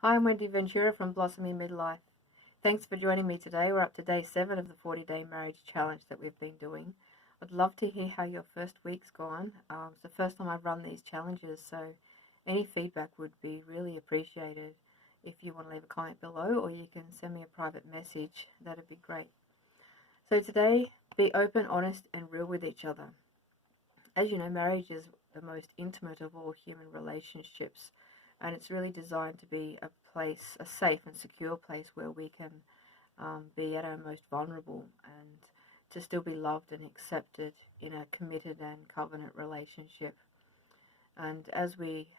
Hi, I'm Wendy Ventura from Blossoming Midlife. Thanks for joining me today. We're up to day 7 of the 40-day marriage challenge that we've been doing. I'd love to hear how your first week's gone. It's the first time I've run these challenges, so any feedback would be really appreciated. If you want to leave a comment below, or you can send me a private message, that'd be great. So today, be open, honest, and real with each other. As you know, marriage is the most intimate of all human relationships, and it's really designed to be a place, a safe and secure place where we can be at our most vulnerable and to still be loved and accepted in a committed and covenant relationship. And as we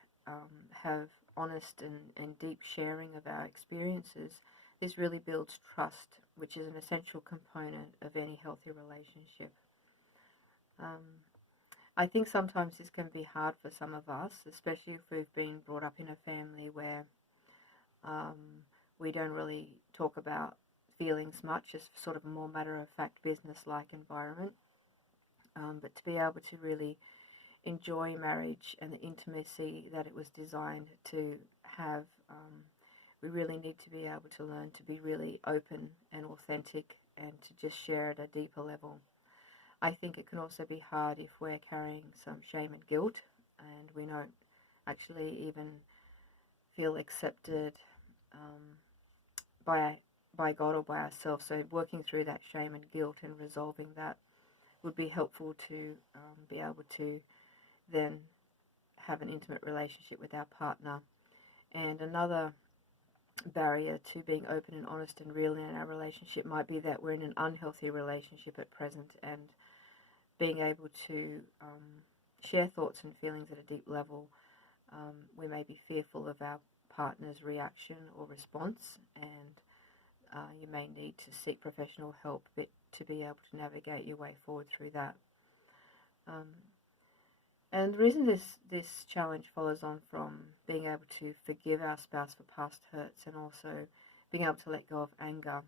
have honest and deep sharing of our experiences, this really builds trust, which is an essential component of any healthy relationship. Um, I think sometimes this can be hard for some of us, especially if we've been brought up in a family where um, we don't really talk about feelings much, it's sort of a more matter-of-fact business-like environment. But to be able to really enjoy marriage and the intimacy that it was designed to have, we really need to be able to learn to be really open and authentic and to just share at a deeper level. I think it can also be hard if we're carrying some shame and guilt and we don't actually even feel accepted um, by by God or by ourselves. So working through that shame and guilt and resolving that would be helpful to be able to then have an intimate relationship with our partner. And another barrier to being open and honest and real in our relationship might be that we're in an unhealthy relationship at present, and being able to share thoughts and feelings at a deep level, we may be fearful of our partner's reaction or response, and you may need to seek professional help to be able to navigate your way forward through that. Um, and the reason this challenge follows on from being able to forgive our spouse for past hurts and also being able to let go of anger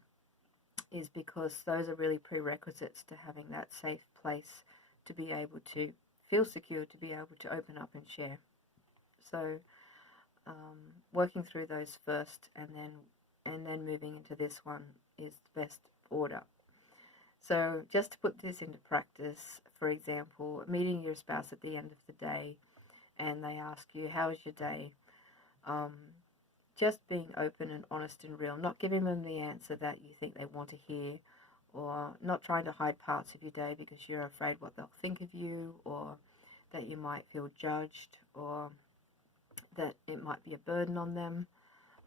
is because those are really prerequisites to having that safe place to be able to feel secure, to be able to open up and share. So working through those first and then moving into this one is the best order. So just to put this into practice, for example, meeting your spouse at the end of the day and they ask you, how was your day? Just being open and honest and real, not giving them the answer that you think they want to hear, or not trying to hide parts of your day because you're afraid what they'll think of you, or that you might feel judged, or that it might be a burden on them.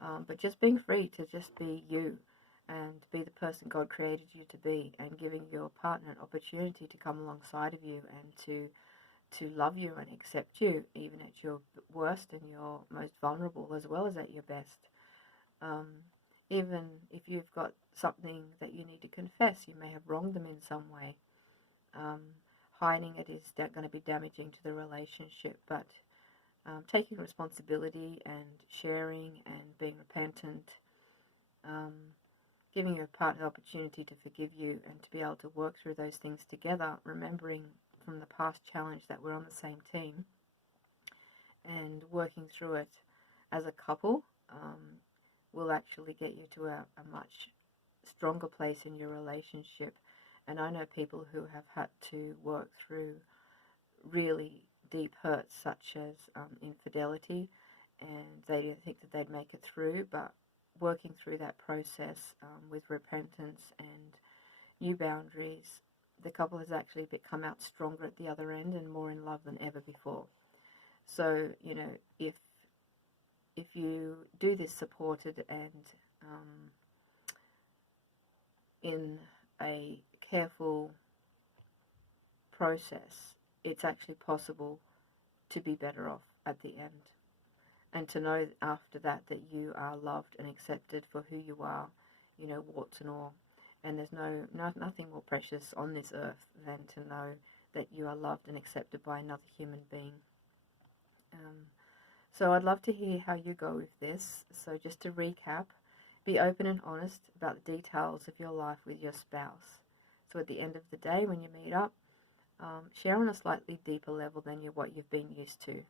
But just being free to just be you and be the person God created you to be, and giving your partner an opportunity to come alongside of you and to love you and accept you even at your worst and your most vulnerable as well as at your best. Even if you've got something that you need to confess, you may have wronged them in some way. Hiding it is going to be damaging to the relationship, but taking responsibility and sharing and being repentant, giving your partner the opportunity to forgive you and to be able to work through those things together, remembering from the past challenge that we're on the same team and working through it as a couple will actually get you to a much stronger place in your relationship. And I know people who have had to work through really deep hurts such as infidelity, and they didn't think that they'd make it through, but working through that process with repentance and new boundaries, the couple has actually come out stronger at the other end and more in love than ever before. So, you know, if you do this supported and in a careful process, it's actually possible to be better off at the end, and to know after that that you are loved and accepted for who you are, you know, warts and all. And there's nothing more precious on this earth than to know that you are loved and accepted by another human being. So I'd love to hear how you go with this. So just to recap, be open and honest about the details of your life with your spouse. So at the end of the day, when you meet up, share on a slightly deeper level than what you've been used to.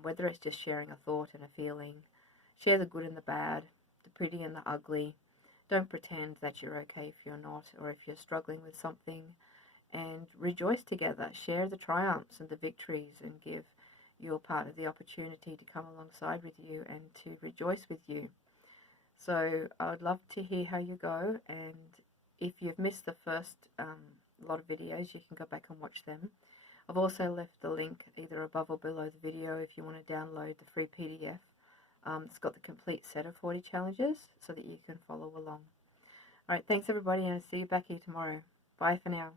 Whether it's just sharing a thought and a feeling, Share the good and the bad, the pretty and the ugly. Don't pretend that you're okay if you're not, or if you're struggling with something, and rejoice together. Share the triumphs and the victories, and give your partner the opportunity to come alongside with you and to rejoice with you. So I would love to hear how you go, and if you've missed the first lot of videos, you can go back and watch them. I've also left the link either above or below the video if you want to download the free PDF. It's got the complete set of 40 challenges so that you can follow along. Alright, thanks everybody, and I'll see you back here tomorrow. Bye for now.